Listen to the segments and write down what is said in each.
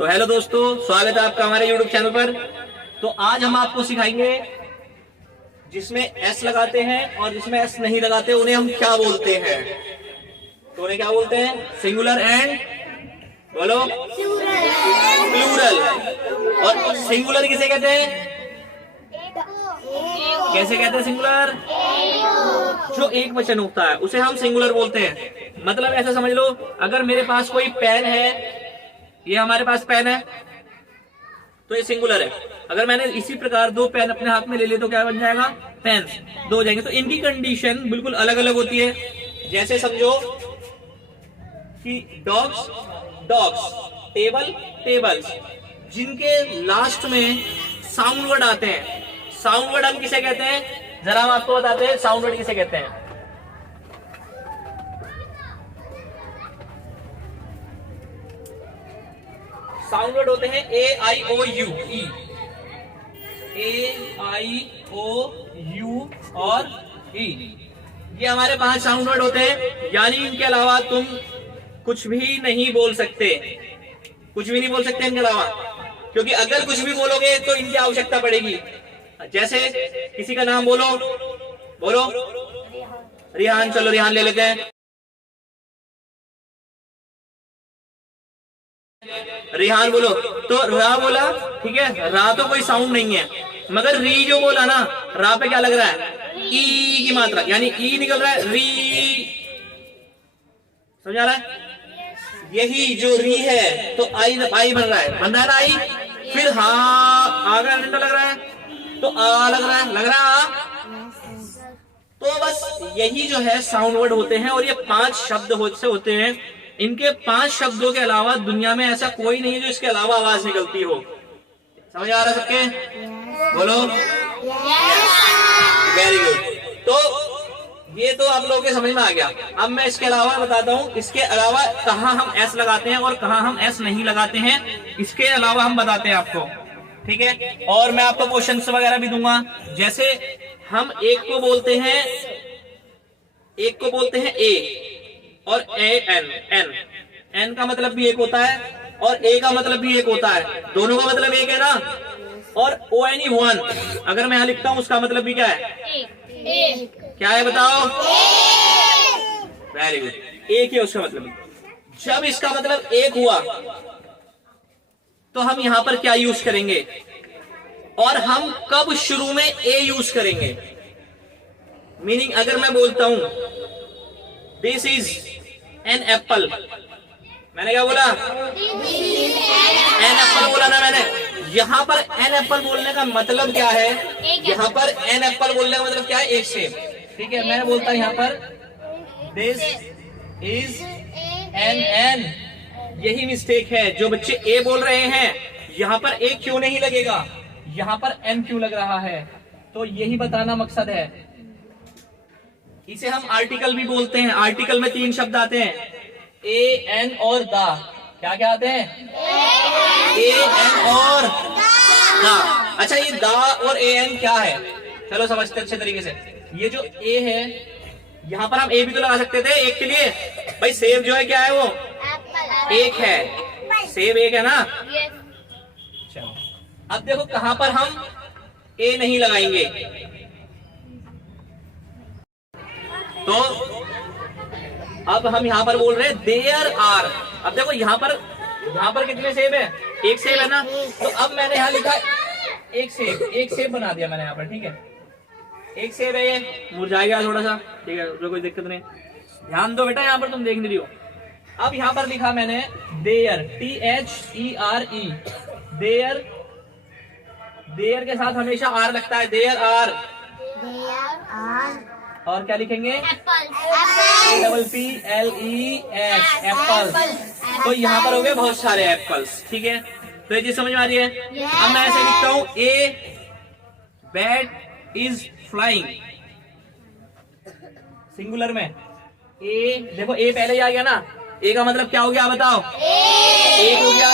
तो हेलो दोस्तों, स्वागत है आपका हमारे YouTube चैनल पर। तो आज हम आपको सिखाएंगे जिसमें एस लगाते हैं और जिसमें एस नहीं लगाते उन्हें हम क्या बोलते हैं। तो उन्हें क्या बोलते हैं? सिंगुलर एंड बोलो प्लूरल। और सिंगुलर किसे कहते हैं? कैसे कहते हैं सिंगुलर? जो एक वचन होता है उसे हम सिंगुलर बोलते हैं। मतलब ऐसा समझ लो, अगर मेरे पास कोई पेन है, ये हमारे पास पेन है तो ये सिंगुलर है। अगर मैंने इसी प्रकार दो पेन अपने हाथ में ले लिए तो क्या बन जाएगा? पेन्स दो हो जाएंगे। तो इनकी कंडीशन बिल्कुल अलग अलग होती है। जैसे समझो कि डॉग्स डॉग्स, टेबल टेबल्स, जिनके लास्ट में साउंड वर्ड आते हैं। साउंड वर्ड हम किसे कहते हैं? जरा हम आपको बताते हैं साउंड वर्ड किसे कहते हैं। साउंड वर्ड होते हैं ए आई ओ you E, A I O you और ई। ये हमारे 5 साउंड वर्ड होते हैं, यानी इनके अलावा तुम कुछ भी नहीं बोल सकते। कुछ भी नहीं बोल सकते इनके अलावा, क्योंकि अगर कुछ भी बोलोगे तो इनकी आवश्यकता पड़ेगी। जैसे किसी का नाम बोलो, बोलो रिहान, चलो रिहान ले लेते हैं। रिहान बोलो तो रा बोला, ठीक है। रा तो कोई साउंड नहीं है, मगर री जो बोला ना, रा पे क्या लग रहा है? ई की मात्रा, यानी ई निकल रहा है, री। समझ आ रहा है? यही जो री है तो आई आई बन रहा है ना आई। फिर हा आगे डंडा लग रहा है तो आ लग रहा है, लग रहा है आ। तो बस यही जो है साउंड वर्ड होते हैं, और ये 5 शब्द होते हैं। इनके 5 शब्दों के अलावा दुनिया में ऐसा कोई नहीं है जो इसके अलावा आवाज निकलती हो। समझ आ रहा है सबके? बोलो वेरी गुड। तो ये तो आप लोगों के समझ में आ गया। अब मैं इसके अलावा बताता हूँ, इसके अलावा कहाँ हम एस लगाते हैं और कहाँ हम एस नहीं लगाते हैं, इसके अलावा हम बताते हैं आपको, ठीक है। और मैं आपको क्वेश्चंस वगैरह भी दूंगा। जैसे हम एक को बोलते हैं ए, और ए एन एन एन का मतलब भी एक होता है और ए का मतलब भी एक होता है। दोनों का मतलब एक है ना। और ओ एन ई वन अगर मैं यहां लिखता हूं उसका मतलब भी क्या है? एक। क्या है बताओ? वेरी गुड, एक ही है उसका मतलब। जब इसका मतलब एक हुआ तो हम यहां पर क्या यूज करेंगे, और हम कब शुरू में ए यूज करेंगे? मीनिंग अगर मैं बोलता हूं दिस इज एन एप्पल, मैंने क्या बोला? एन एप्पल बोला ना मैंने। यहां पर एन एप्पल बोलने का मतलब क्या है? यहां पर एन एप्पल बोलने का मतलब क्या है? एक सेब, ठीक है। मैं बोलता हूं यहां पर दिस इज एन। यही मिस्टेक है, जो बच्चे ए बोल रहे हैं यहां पर ए क्यों नहीं लगेगा, यहां पर एन क्यों लग रहा है? तो यही बताना मकसद है। इसे हम आर्टिकल भी बोलते हैं। आर्टिकल में 3 शब्द आते हैं, ए एन और दा। क्या क्या आते हैं? ए एन और दा। अच्छा, ये दा और ए एन क्या है? चलो समझते अच्छे तरीके से। ये जो ए है, यहां पर हम ए भी तो लगा सकते थे एक के लिए। भाई सेब जो है क्या है? वो एक है, सेब एक है ना। चलो अब देखो कहां पर हम ए नहीं लगाएंगे। तो अब हम यहां पर बोल रहे हैं देयर आर। अब देखो यहां पर कितने सेब है? एक सेब है ना। तो अब मैंने यहां लिखा एक सेब बना दिया मैंने यहां पर, ठीक है। एक सेब है, ये मुरझा गया थोड़ा सा, ठीक है, तो कोई दिक्कत नहीं। ध्यान दो बेटा, यहां पर तुम देख नहीं रही हो। अब यहां पर लिखा मैंने देयर, THERE, देयर। देयर के साथ हमेशा आर लगता है, देयर आर। और क्या लिखेंगे? APPLES, Apple. तो यहाँ पर हो गए बहुत सारे एप्पल्स, ठीक है। तो ये चीज समझ में आ रही है? अब मैं ऐसे लिखता हूं a bat is flying, singular में। ए देखो, ए पहले ही आ गया ना। ए का मतलब क्या हो गया बताओ? एक हो गया।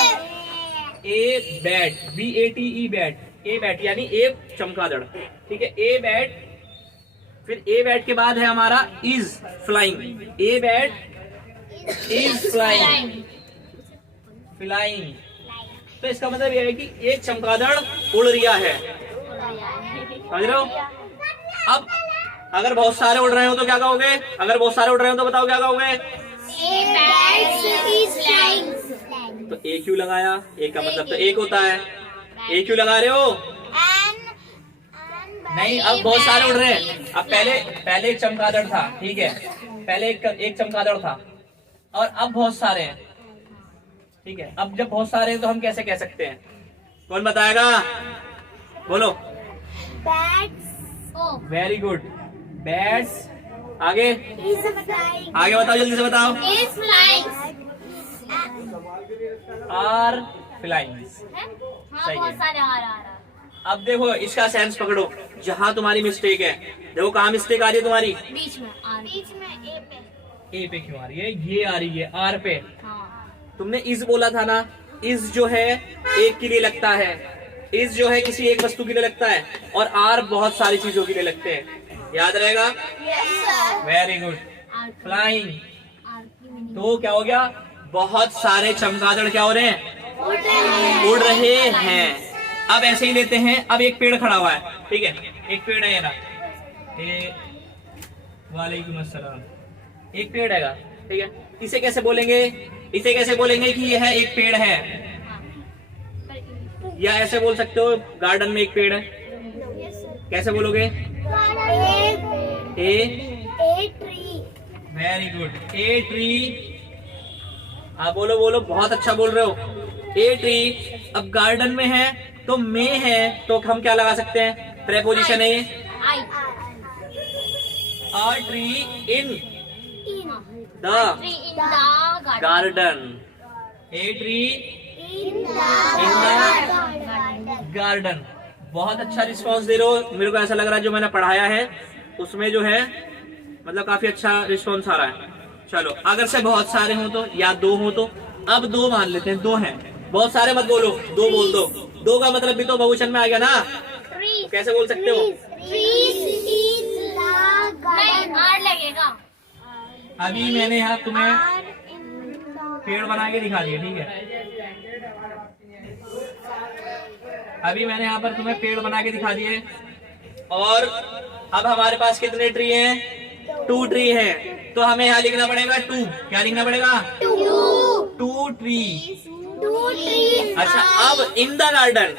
A bat, BATE bat, a bat यानी ए चमगादड़, ठीक है। ए बैट, फिर ए बैट के बाद है हमारा is flying. A bat is flying, flying, तो इसका मतलब यह है कि एक चमगादड़ उड़ रिया है, समझ रहे हो। अब अगर बहुत सारे उड़ रहे हो तो क्या कहोगे, अगर बहुत सारे उड़ रहे हो तो बताओ क्या कहोगे। तो ए क्यों लगाया, ए का मतलब तो एक होता है, ए क्यों लगा रहे हो। नहीं, अब बहुत सारे उड़ रहे हैं। अब पहले एक चमगादड़ था, ठीक है, पहले एक चमगादड़ था और अब बहुत सारे हैं, ठीक है। अब जब बहुत सारे हैं तो हम कैसे कह सकते हैं, कौन बताएगा, बोलो। Very good, bats. आगे आगे बताओ, जल्दी से बताओ। आर फ्लाइंग, सही है। अब देखो इसका सेंस पकड़ो, जहां तुम्हारी मिस्टेक है, देखो कहाँ मिस्टेक आ रही है तुम्हारी, बीच में ए पे क्यों आ रही है, ये आ रही है आर पे। हाँ। तुमने इज बोला था ना, इज जो है एक के लिए लगता है, इज जो है किसी एक वस्तु के लिए लगता है, और आर बहुत सारी चीजों के लिए लगते हैं, याद रहेगा। Very good. फ्लाइंग, तो क्या हो गया, बहुत सारे चमगादड़ क्या हो रहे हैं, उड़ रहे हैं। अब ऐसे ही लेते हैं, अब एक पेड़ खड़ा हुआ है, ठीक है, एक पेड़ है ना, वालेकुम अस्सलाम, एक पेड़ है, ठीक है। इसे कैसे बोलेंगे, इसे कैसे बोलेंगे कि यह एक पेड़ है, या ऐसे बोल सकते हो गार्डन में एक पेड़ है, कैसे बोलोगे, a tree. Very good, a tree. आप बोलो बोलो, बहुत अच्छा बोल रहे हो, ए ट्री। अब गार्डन में है तो में है, तो हम क्या लगा सकते हैं, प्रेपोजिशन है ये, a tree in the garden, a tree in the garden. बहुत अच्छा रिस्पांस दे रहे हो, मेरे को ऐसा लग रहा है जो मैंने पढ़ाया है उसमें जो है मतलब काफी अच्छा रिस्पांस आ रहा है। चलो, अगर से बहुत सारे हो तो, या दो हो तो, अब दो मान लेते हैं, दो हैं, बहुत सारे मत बोलो, दो बोल दो, दो का मतलब भी तो बहुवचन में आ गया ना, तो कैसे बोल सकते हो, लगेगा। अभी मैंने यहाँ तुम्हें पेड़ बना के दिखा दिया, ठीक है, अभी मैंने यहाँ पर तुम्हें पेड़ बना के दिखा दिए, और अब हमारे पास कितने ट्री हैं, 2 ट्री हैं, तो हमें यहाँ लिखना पड़ेगा 2, क्या लिखना पड़ेगा, 2 ट्री। अच्छा, अब इन द गार्डन,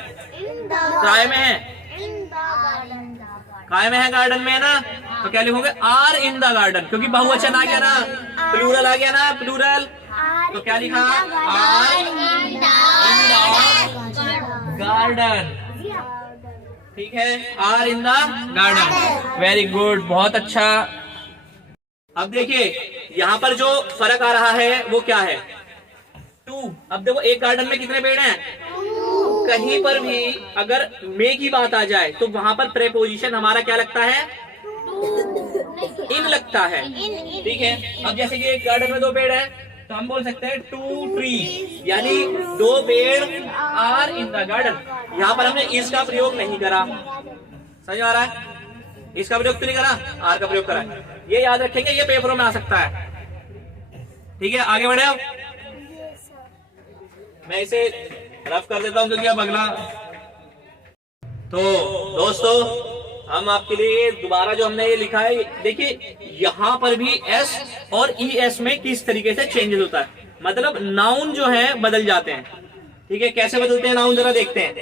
काय में है, काय में है, गार्डन में है ना, तो क्या लिखोगे, आर इन द गार्डन, क्योंकि बहुवचन आ गया ना, प्लूरल आ गया ना, प्लूरल, तो क्या लिखा, आर इन द गार्डन, ठीक है, are in the garden. Very good, बहुत अच्छा। अब देखिए यहाँ पर जो फर्क आ रहा है वो क्या है, 2। अब देखो एक गार्डन में कितने पेड़ हैं, कहीं पर भी अगर मे की बात आ जाए तो वहां पर प्रेपोजिशन हमारा क्या लगता है, इन लगता है, ठीक है। अब जैसे कि एक गार्डन में 2 पेड़ है, तो हम बोल सकते हैं 2 ट्री, यानी 2 पेड़ आर इन द गार्डन। यहाँ पर हमने इस का प्रयोग नहीं करा, समझ आ रहा है, इसका प्रयोग तो नहीं करा, आर का प्रयोग करा, ये याद रखेंगे, ये पेपरों में आ सकता है, ठीक है। आगे बढ़े, अब मैं इसे रफ कर देता हूं क्योंकि अब अगला, तो दोस्तों हम आपके लिए दोबारा जो हमने ये लिखा है, देखिए यहाँ पर भी एस और ई एस में किस तरीके से चेंजेस होता है, मतलब नाउन जो है बदल जाते हैं, ठीक है। कैसे बदलते हैं नाउन, जरा देखते हैं।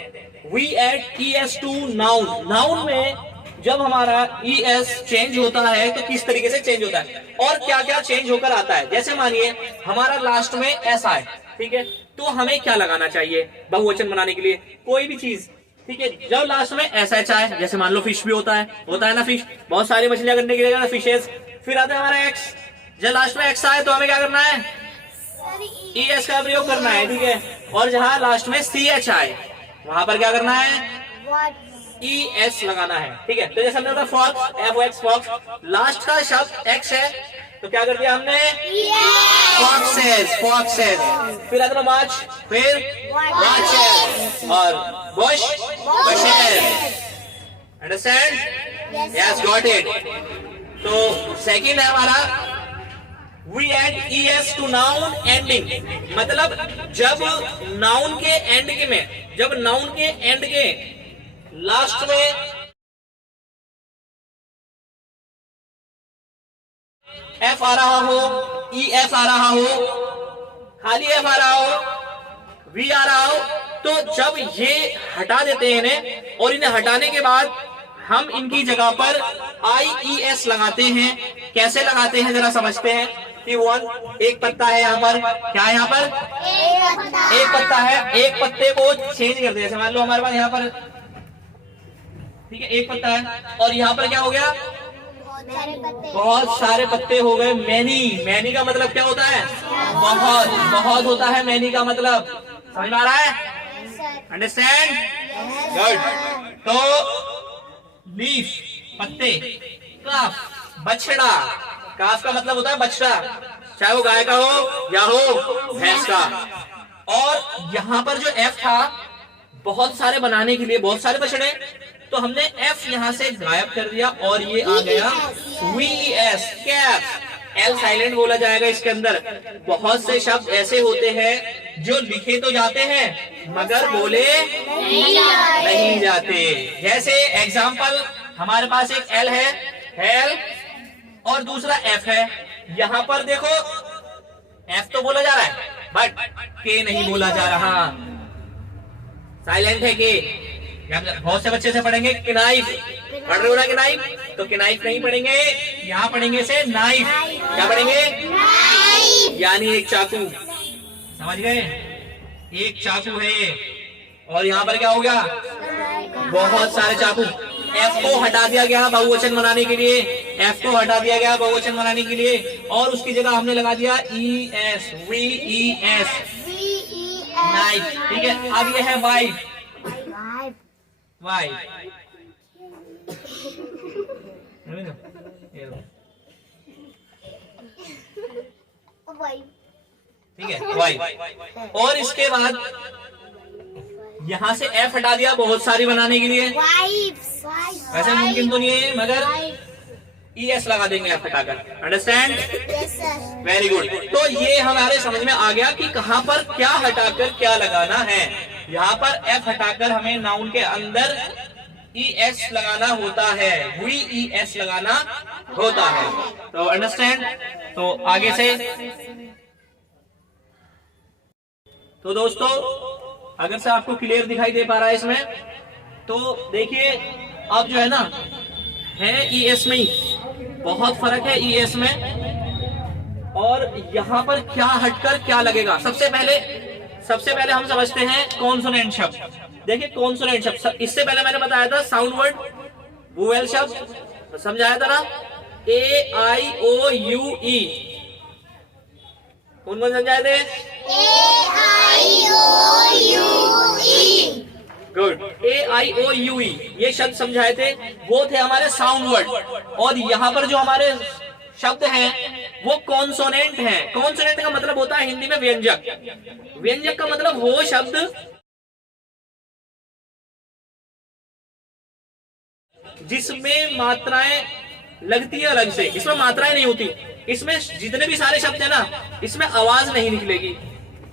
We add E S to noun, noun में जब हमारा ई एस चेंज होता है तो किस तरीके से चेंज होता है और क्या क्या चेंज होकर आता है। जैसे मानिए हमारा लास्ट में एस आए, ठीक है, तो हमें क्या लगाना चाहिए बहुवचन बनाने के लिए, कोई भी चीज, ठीक है। जब लास्ट में एस एच आए, जैसे मान लो फिश भी होता है ना, फिश, बहुत सारी मछलियां करने के लिए फिशेस, फिर आता है हमारा एक्स, जब लास्ट में एक्स आए तो हमें क्या करना है, ई एस का प्रयोग करना है, ठीक है। और जहां लास्ट में सी एच आए वहां पर क्या करना है, ई एस लगाना है, ठीक है। तो जैसे हमने बताया fox, F O X fox, last का शब्द एक्स है तो क्या कर दिया हमने, फॉक्सेस, फॉक्सेस, फिर अगला वॉच, फिर वॉचेस, और bush, bushes, understand, yes, got it. तो सेकंड है हमारा we add es to noun ending, मतलब जब नाउन के एंड के में, जब नाउन के एंड के लास्ट में एफ आ रहा हो, ई एफ आ रहा हो, खाली एफ आ रहा हो, वी आ रहा हो, तो जब ये हटा देते हैं इन्हें, और इन्हें हटाने के बाद हम इनकी जगह पर आई ई एस लगाते हैं। कैसे लगाते हैं जरा समझते हैं। कि वन, एक पत्ता है यहाँ पर, क्या है यहाँ पर, एक पत्ता है, एक पत्ते को चेंज कर दिया। जैसे मान लो हमारे पास यहाँ पर, ठीक है, एक पत्ता है, और यहाँ पर क्या हो गया, बहुत सारे पत्ते हो गए। मैनी, मैनी का मतलब क्या होता है, बहुत, बहुत होता है मैनी का मतलब। समझ में आ रहा है, अंडरस्टैंड, गुड। तो लीफ, पत्ते, काफ, बछड़ा, काफ का मतलब होता है बछड़ा, चाहे वो गाय का हो या हो भैंस का। और यहाँ पर जो एफ था, बहुत सारे बनाने के लिए, बहुत सारे बछड़े, तो हमने एफ यहां से गायब कर दिया और ये आ गया V S, cap. L silent बोला जाएगा इसके अंदर। बहुत से शब्द ऐसे होते हैं जो लिखे तो जाते हैं मगर बोले नहीं जाते। जैसे एग्जाम्पल, हमारे पास एक एल है, हेल, और दूसरा एफ है। यहां पर देखो एफ तो बोला जा रहा है बट के नहीं बोला जा रहा, साइलेंट है के। बहुत से बच्चे से पढ़ेंगे किनाइफ, पढ़ रहे हो ना किनाइफ, तो किनाइफ नहीं पढ़ेंगे, यहाँ पढ़ेंगे से नाइफ। क्या पढ़ेंगे, यानी एक चाकू। समझ गए, एक चाकू है ये, और यहाँ पर क्या हो गया, बहुत सारे चाकू। एफ को हटा दिया गया बहुवचन बनाने के लिए, एफ को हटा दिया गया बहुवचन बनाने के लिए, और उसकी जगह हमने लगा दिया E S, V E S, knife. ठीक है, अब ये है वाइफ, वाई, ठीक है, वाई। और इसके बाद यहां से एफ हटा दिया बहुत सारी बनाने के लिए। वैसे मुमकिन तो नहीं है मगर ई एस लगा देंगे एफ हटाकर। Understand, very good. तो ये हमारे समझ में आ गया कि कहां पर क्या हटाकर क्या लगाना है। यहाँ पर एफ हटाकर हमें नाउन के अंदर ई एस लगाना होता है, वी ई एस लगाना होता है। तो अंडरस्टैंड, तो आगे से, तो दोस्तों अगर से आपको क्लियर दिखाई दे पा रहा है इसमें, तो देखिए अब जो है ना, है ई एस में ही बहुत फर्क है, ई एस में और यहाँ पर क्या हटकर क्या लगेगा। सबसे पहले हम समझते हैं कॉन्सोनेंट शब्द। देखिए कॉन्सोनेंट शब्द, इससे पहले मैंने बताया था साउंड वर्ड, वोवेल शब्द समझाया था ना, ए आई ओ यू ई। कौन कौन समझाए थे, good, A I O you ई, ये शब्द समझाए थे, वो थे हमारे साउंड वर्ड। और यहाँ पर जो हमारे शब्द हैं वो कॉन्सोनेंट हैं। कॉन्सोनेंट का मतलब होता है हिंदी में व्यंजक। व्यंजक का मतलब वो शब्द जिसमें मात्राएं लगती है अलग से, इसमें मात्राएं नहीं होती। इसमें जितने भी सारे शब्द है ना, इसमें आवाज नहीं निकलेगी।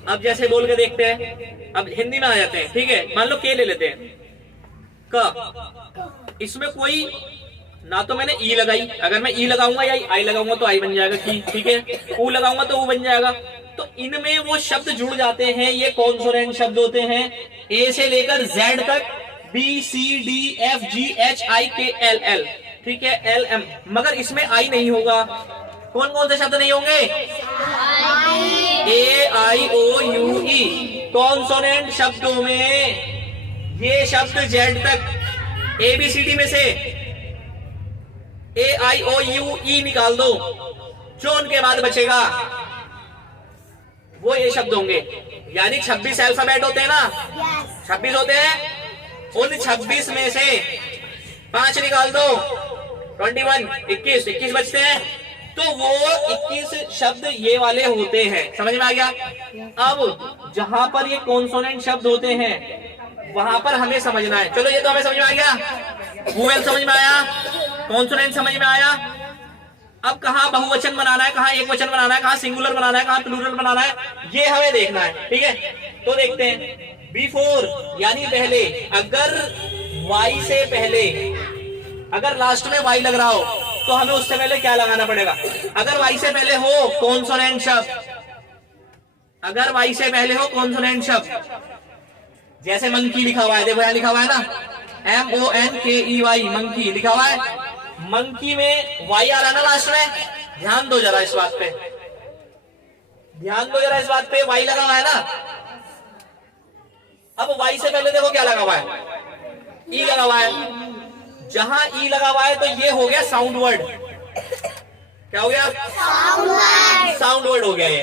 अब जैसे बोल के देखते हैं, अब हिंदी में आ जाते हैं, ठीक है, मान लो के ले लेते हैं, क, इसमें कोई ना तो मैंने ई लगाई, अगर मैं ई लगाऊंगा या आई लगाऊंगा तो आई बन जाएगा की, ठीक है, ऊ लगाऊंगा तो ऊ बन जाएगा। तो इनमें वो शब्द जुड़ जाते हैं, ये कॉन्सोनेंट शब्द होते हैं। ए से लेकर जेड तक, B C D F G H I K L L, ठीक है, एल एम, मगर इसमें आई नहीं होगा। कौन कौन से शब्द नहीं होंगे, ए आई ओ यू ई। कॉन्सोनेंट शब्दों में ये शब्द जेड तक, ए बी सी डी में से ए आई ओ यू ई निकाल दो, जो उनके बाद बचेगा वो ये शब्द होंगे। यानी 26 अल्फाबेट होते हैं ना, 26 होते हैं, उन 26 में से 5 निकाल दो, 21, 21 बचते हैं, तो वो 21 शब्द ये वाले होते हैं। समझ में आ गया। अब जहां पर ये कॉन्सोनेंट शब्द होते हैं वहां पर हमें समझना है। चलो ये तो हमें समझ में आ गया, वोवेल समझ में आया, कॉन्सोनेंट समझ में आया। अब कहाँ बहुवचन बनाना है, कहाँ एक वचन बनाना है, कहाँ सिंगुलर बनाना है, कहाँ प्लूरल बनाना है, ये हमें देखना है। ठीक है, तो देखते हैं। बिफोर यानी पहले, अगर वाई से पहले, अगर लास्ट में वाई लग रहा हो तो हमें उससे पहले क्या लगाना पड़ेगा? अगर वाई से पहले हो कॉन्सोनेंट शब्द, अगर वाई से पहले हो कॉन्सोनेंट शब्द, जैसे मंकी लिखा हुआ है, देखो यहां लिखा हुआ है ना, MONKEY, मंकी लिखा हुआ है। मंकी में वाई आ रहा है ना लास्ट में, ध्यान दो जरा इस बात पे, ध्यान दो जरा इस बात पे, वाई लगा हुआ है ना। अब वाई से पहले देखो क्या लगा हुआ है, ई लगा हुआ है। जहां ई लगा हुआ है तो ये हो गया साउंड वर्ड। क्या हो गया? साउंड वर्ड हो गया ये।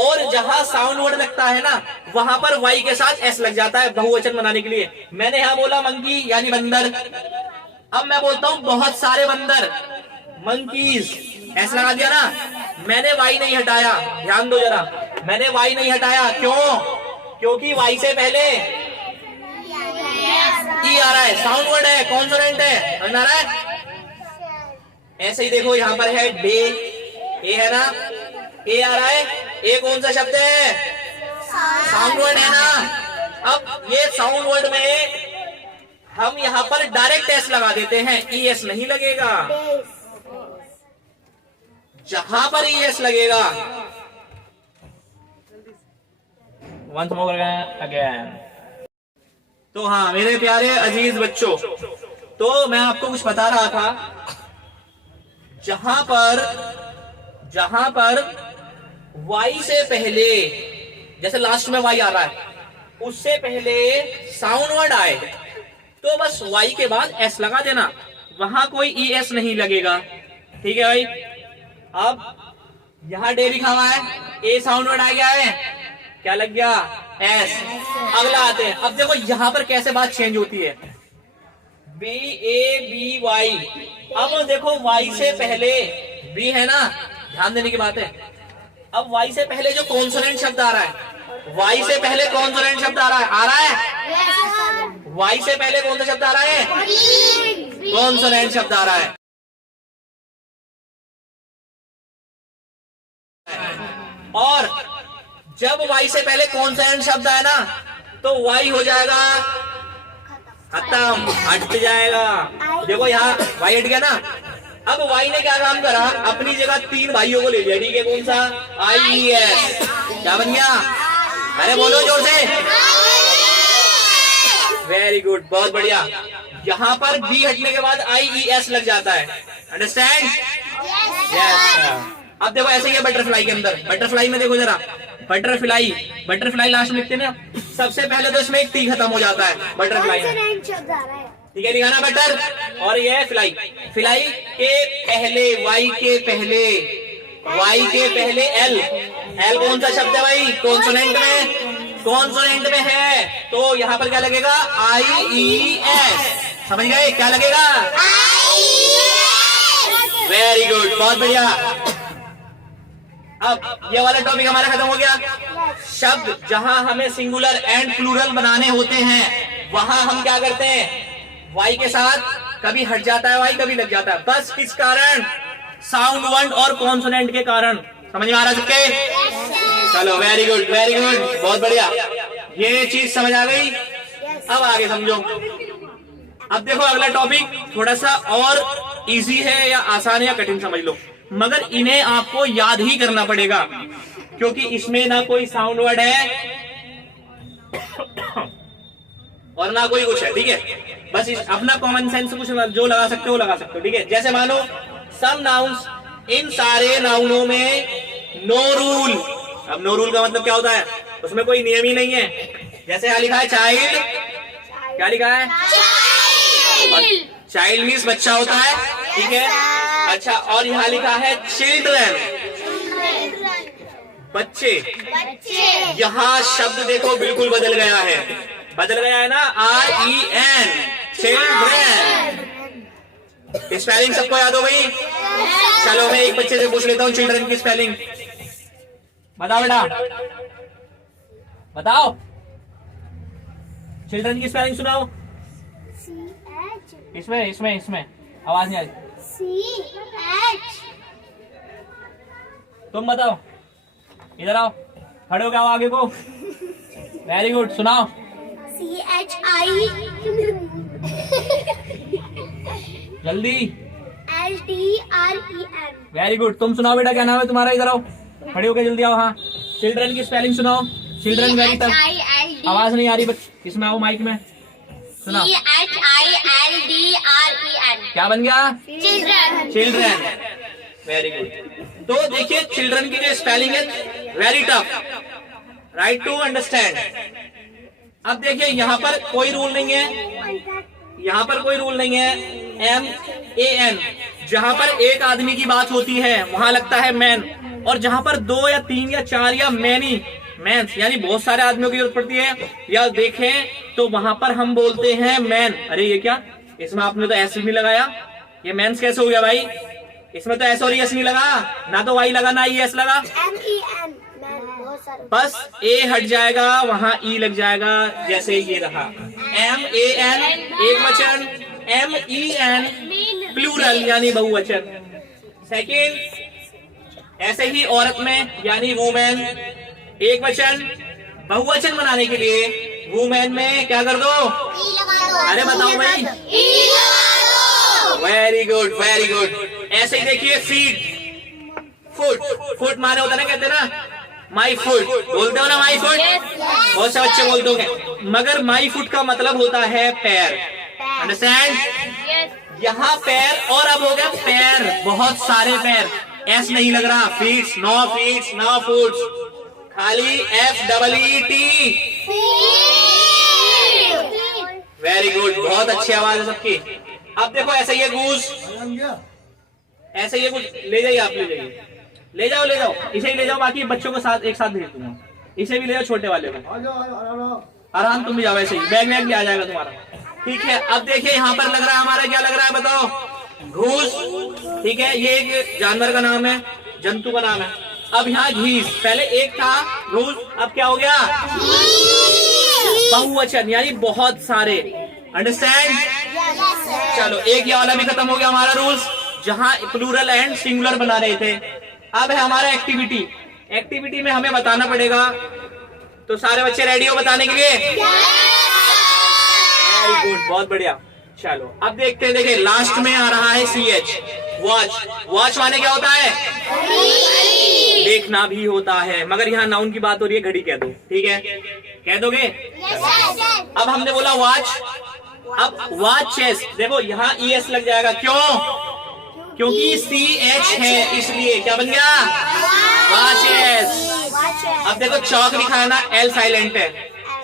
और जहां साउंड वर्ड लगता है ना, वहां पर वाई के साथ एस लग जाता है बहुवचन बनाने के लिए। मैंने यहां बोला मंकी यानी बंदर, अब मैं बोलता हूं बहुत सारे बंदर, मंकीज, एस लगा दिया ना। मैंने वाई नहीं हटाया, ध्यान दो जरा, मैंने वाई नहीं हटाया। क्यों? क्योंकि वाई से पहले ई आ रहा है, साउंड वर्ड है, कॉन्सोनेंट है, समझ आ रहा है? ऐसे ही देखो यहां पर है डे, ए है ना, ए आ रहा है, ए कौन सा शब्द है? साउंड वर्ड है ना। अब ये साउंड वर्ड में हम यहां पर डायरेक्ट एस लगा देते हैं, ई एस नहीं लगेगा। जहां पर ई एस लगेगा, वंस मोर अगेन। तो हाँ मेरे प्यारे अजीज बच्चों, तो मैं आपको कुछ बता रहा था, जहां पर वाई से पहले, जैसे लास्ट में वाई आ रहा है, उससे पहले साउंड वर्ड आए तो बस वाई के बाद एस लगा देना, वहां कोई ई एस नहीं लगेगा। ठीक है भाई। अब यहां डे लिखा हुआ है, ए साउंड वर्ड आ गया है, क्या लग गया? एस। अगला आते हैं, अब देखो यहां पर कैसे बात चेंज होती है, BABY। अब देखो वाई से पहले बी है ना, ध्यान देने की बात है। अब वाई से पहले जो कॉन्सोनेंट शब्द आ रहा है, वाई से पहले कॉन्सोनेंट शब्द आ रहा है, वाई से पहले कौन सा शब्द आ रहा है? कॉन्सोनेंट शब्द आ रहा है। और जब वाई से पहले कॉन्सोनेंट शब्द आए ना, तो वाई हो जाएगा खत्म, हट जाएगा। देखो यहाँ वाई हट गया ना। अब वाई ने क्या काम करा, अपनी जगह तीन भाइयों को ले लिया। ठीक है, कौन सा? IES। क्या बन गया? अरे बोलो जोर से। वेरी गुड, बहुत बढ़िया। यहाँ पर बी हटने के बाद IES लग जाता है। अंडरस्टैंड? यस। अब देखो ऐसे ही है बटरफ्लाई के अंदर। बटरफ्लाई में देखो जरा, बटरफ्लाई, बटरफ्लाई लास्ट में लिखते हैं ना, सबसे पहले तो इसमें एक टी खत्म हो जाता है बटरफ्लाई में। ठीक है, दिखाना बटर, और ये है फ्लाई। फ्लाई के पहले, वाई के पहले, वाई के पहले एल। एल कौन सा शब्द है भाई? कॉन्सोनेंट में, कॉन्सोनेंट में है, तो यहाँ पर क्या लगेगा? IES। समझ गए? क्या लगेगा? वेरी गुड, बहुत बढ़िया। अब ये वाला टॉपिक हमारा खत्म हो गया। शब्द जहां हमें सिंगुलर एंड प्लूरल बनाने होते हैं, वहां हम क्या करते हैं? वाई के साथ कभी हट जाता है वाई, कभी लग जाता है। बस किस कारण? साउंड वर्ड और कॉन्सोनेंट के कारण। समझ में आ रहा है सबके? चलो वेरी गुड, वेरी गुड, बहुत बढ़िया। ये चीज समझ आ गई। अब आगे समझो। अब देखो अगला टॉपिक थोड़ा सा और इजी है या आसान है या कठिन समझ लो, मगर इन्हें आपको याद ही करना पड़ेगा, क्योंकि इसमें ना कोई साउंड वर्ड है और ना कोई कुछ है। ठीक है, बस अपना कॉमन सेंस कुछ जो लगा सकते हो लगा सकते हो। ठीक है, जैसे मानो सम नाउन्स, इन सारे नाउनों में नो रूल। अब नो रूल का मतलब क्या होता है? उसमें कोई नियम ही नहीं है। जैसे यहाँ लिखा है चाइल्ड, क्या लिखा है? चाइल्ड मीन्स बच्चा होता है। ठीक है, अच्छा, और यहाँ लिखा है चिल्ड्रन, बच्चे। यहाँ शब्द देखो बिल्कुल बदल गया है, बदल गया है ना, REN, चिल्ड्रन। स्पेलिंग सबको याद हो गई? चलो मैं एक बच्चे से पूछ लेता हूँ चिल्ड्रन की स्पेलिंग। बताओ बेटा, बताओ चिल्ड्रन की स्पेलिंग सुनाओ। इसमें इसमें इसमें आवाज नहीं आ रही। तुम बताओ, इधर आओ, खड़े हो गए आगे को। वेरी गुड, सुनाओ। CHI जल्दी। LTREN। वेरी गुड, तुम सुनाओ बेटा, क्या नाम है तुम्हारा? इधर आओ, खड़े हो गए, जल्दी आओ। हाँ, चिल्ड्रन की स्पेलिंग सुनाओ। Children very tough, CHILD। आवाज नहीं आ रही बच्चे, इसमें आओ माइक में, सुना। CHILDREN। क्या बन गया? चिल्ड्रन। Children, very good. तो देखिए चिल्ड्रन की जो स्पेलिंग है very tough, right to understand. अब देखिए यहाँ पर कोई रूल नहीं है, यहाँ पर कोई रूल नहीं है। MAN, जहां पर एक आदमी की बात होती है वहां लगता है मैन, और जहां पर 2 या 3 या 4 या मैनी मैंस यानी बहुत सारे आदमियों की जरूरत पड़ती है या देखें तो वहां पर हम बोलते हैं मैन। अरे ये क्या, इसमें आपने तो एस नहीं लगाया, ये मैंस कैसे हो गया भाई? इसमें तो एस और एस नहीं लगा, ना तो वाई लगा ना एस लगा। MEN। बहुत सारे। बस ए हट जाएगा, वहां ई लग जाएगा, जैसे ये रहा। MAN एक वचन, MEN प्लूरल यानी बहुवचन। सेकंड, ऐसे ही औरत में यानी वुमेन एक वचन, बहुवचन बनाने के लिए वुमेन में क्या कर दो? अरे बताओ भाई। Very good, very good. ऐसे ही देखिए फीट, फुट, फुट माने होता ना, कहते ना माई फुट, बोलते हो ना माई फुट, बहुत से बच्चे बोलते होंगे, मगर माई फुट का मतलब होता है पैर। अंडरस्टैंड? यहाँ पैर और अब हो गया पैर, बहुत सारे पैर, एस नहीं लग रहा, feets, no feets, no foots, खाली FEET। वेरी गुड, बहुत अच्छी आवाज है सबकी। अब देखो ऐसे ये गूस, ऐसे ये कुछ ले जाइए, आप ले जाइए, ले जाओ ले जाओ, इसे ही ले जाओ, बाकी बच्चों को साथ एक साथ भेज दूंगा, इसे भी ले जाओ, छोटे वाले को। आराम, तुम भी जाओ, ऐसे ही बैग वैग भी आ जाएगा तुम्हारा। ठीक है, अब देखिए यहाँ पर लग रहा है हमारा, क्या लग रहा है बताओ? घूस। ठीक है, ये एक जानवर का नाम है, जंतु का नाम है। अब यहाँ घीस, पहले एक था घूस, अब क्या हो गया? बहुवचन यानी बहुत सारे। अंडरस्टैंड? चलो, एक ये वाला भी खत्म हो गया हमारा रूल्स, जहां प्लूरल एंड सिंगुलर बना रहे थे। अब है हमारा एक्टिविटी। एक्टिविटी में हमें बताना पड़ेगा, तो सारे बच्चे रेडी हो बताने के लिए? वेरी गुड, बहुत बढ़िया। चलो अब देखते हैं, देखिए लास्ट में आ रहा है CH, वॉच। वॉच माने क्या होता है? देखना भी होता है, मगर यहाँ नाउन की बात हो रही है, घड़ी कह दो। ठीक है, कह दोगे? अब हमने बोला वॉच, अब वॉचेस, देखो यहाँ ES लग जाएगा, क्यों? क्योंकि CH है, इसलिए क्या बन गया? वॉचेस। अब देखो चौक लिखा है ना, L साइलेंट है,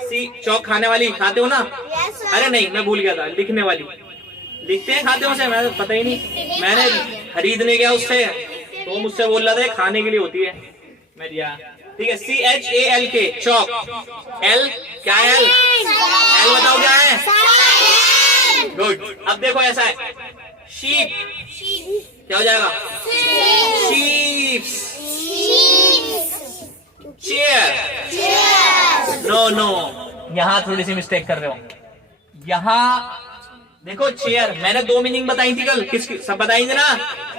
C चौक खाने वाली, खाते हो ना? अरे नहीं, मैं भूल गया था, लिखने वाली लिखते हैं, खाते हो से, मैं पता ही नहीं, मैंने खरीदने गया उससे, तो मुझसे बोल रहा था खाने के लिए होती है, मैं दिया। ठीक है, CHALK चौक, L क्या है? L बताओ क्या है? गुड। अब देखो ऐसा है, शीप, क्या हो जाएगा? शीप्स। चेयर, नो नो, यहाँ थोड़ी सी मिस्टेक कर रहे हो। यहाँ देखो चेयर, मैंने 2 मीनिंग बताई थी कल, किसकी सब बताई थी ना,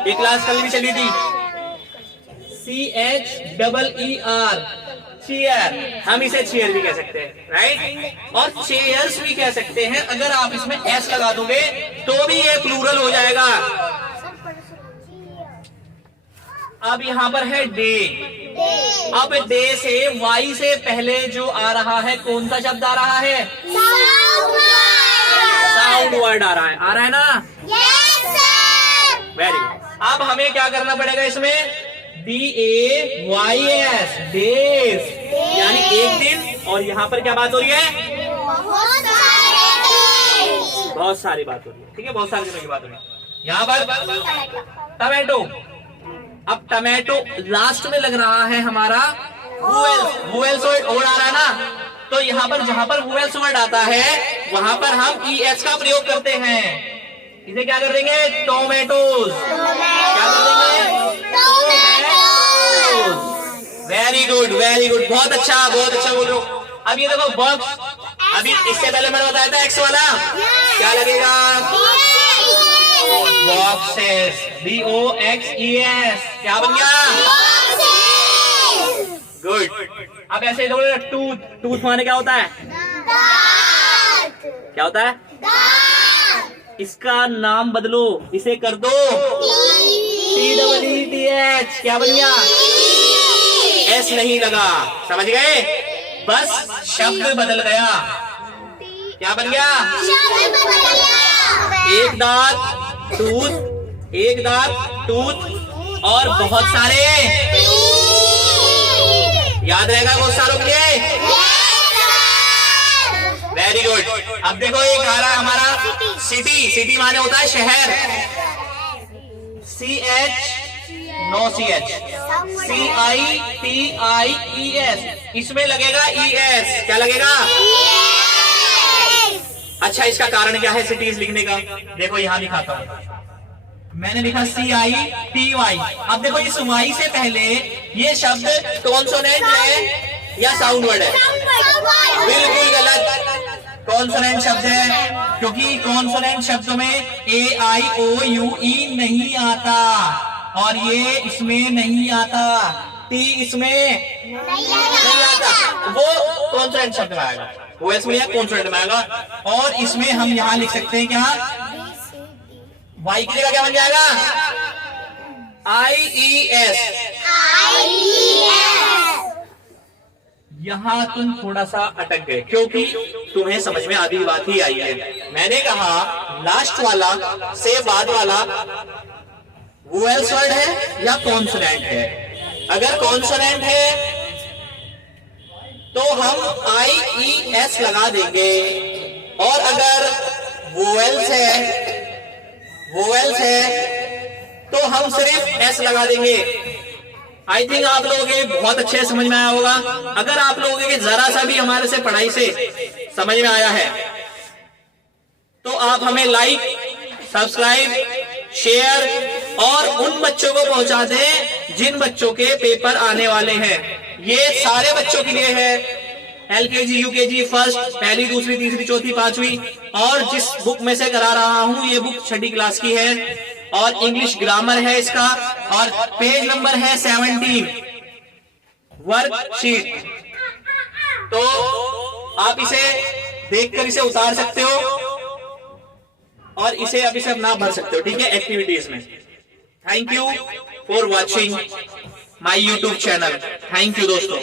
एक क्लास कल भी चली थी। CHEER चेयर, हम इसे चेयर भी कह सकते हैं, राइट? और चेयर्स भी कह सकते हैं, अगर आप इसमें S लगा दोगे तो भी ये प्लूरल हो जाएगा। अब यहाँ पर है डे। अब डे से Y से पहले जो आ रहा है, कौन सा शब्द आ रहा है? साउंड वर्ड आ रहा है ना? Very good. अब हमें क्या करना पड़ेगा इसमें? DAYS, डेज, यानी एक दिन, और यहाँ पर क्या बात हो रही है? बहुत सारी बात हो रही है। ठीक है, बहुत सारे दिनों की बात हो रही है। यहाँ पर टमेटो, अब टमेटो लास्ट में लग रहा है हमारा वुएल्स वर्ड आ रहा है ना, तो यहाँ पर जहां पर वुएल्स वर्ड आता है वहां पर हम ES का प्रयोग करते हैं। इसे क्या कर देंगे? टोमेटोज। क्या कर देंगे? Tomatoes. Very good, very good, बहुत अच्छा बोल रहे हो। अब ये देखो बॉक्स, अभी इससे पहले मैंने बताया था X वाला, क्या लगेगा? बॉक्सेस, BOXES, क्या बन गया? गुड। अब ऐसे देखो, टूथ, टूथ माने क्या होता है? दांत, क्या होता है? दांत, इसका नाम बदलो, इसे कर दो TEETH। क्या बन गया? एस नहीं लगा, समझ गए? बस शब्द बदल गया। क्या बन गया? एक दांत टूथ, एक दांत टूथ और बहुत सारे, याद रहेगा बहुत सारों के लिए? Very good. अब देखो एक आ रहा है हमारा सिटी। सिटी माने होता है शहर, CH नो CH, CITIES। इसमें लगेगा ES। क्या लगेगा? अच्छा, इसका कारण क्या है सिटीज लिखने का? देखो यहां लिखाता हूं, मैंने लिखा CITY। अब देखो इस Y से पहले ये शब्द कॉन्सोनेंट है या साउंड वर्ड है? बिल्कुल गलत, कॉन्सोनेंट शब्द है, क्योंकि कॉन्सोनेंट शब्दों में AIOUE नहीं आता और ये इसमें नहीं आता, T इसमें नहीं आता। वो कॉन्सोनेंट शब्द में आएगा, वो इसमें या कॉन्सोनेंट में आएगा। और इसमें हम यहां लिख सकते हैं क्या? Y की जगह क्या बन जाएगा? IES। यहां तुम थोड़ा सा अटक गए, क्योंकि तुम्हें समझ में आधी बात ही आई है। मैंने कहा लास्ट वाला से बाद वाला वोवेल्स वर्ड है या कॉन्सोनेंट है? अगर कॉन्सोनेंट है तो हम IES लगा देंगे, और अगर वोवेल्स है तो हम सिर्फ S लगा देंगे। आई थिंक आप लोगों के बहुत अच्छे समझ में आया होगा। अगर आप लोगों के जरा सा भी हमारे से पढ़ाई से समझ में आया है तो आप हमें लाइक, सब्सक्राइब, शेयर और उन बच्चों को पहुंचा दें जिन बच्चों के पेपर आने वाले हैं। ये सारे बच्चों के लिए है, LKG, UKG, फर्स्ट, पहली, दूसरी, तीसरी, चौथी, पांचवी। और जिस बुक में से करा रहा हूं ये बुक 6ठी क्लास की है और इंग्लिश ग्रामर है इसका, और पेज नंबर है 17 वर्कशीट। तो आप इसे देखकर इसे उतार सकते हो और इसे अभी से ना भर सकते हो, ठीक है, एक्टिविटीज में। Thank you for watching my YouTube channel. Thank you दोस्तों।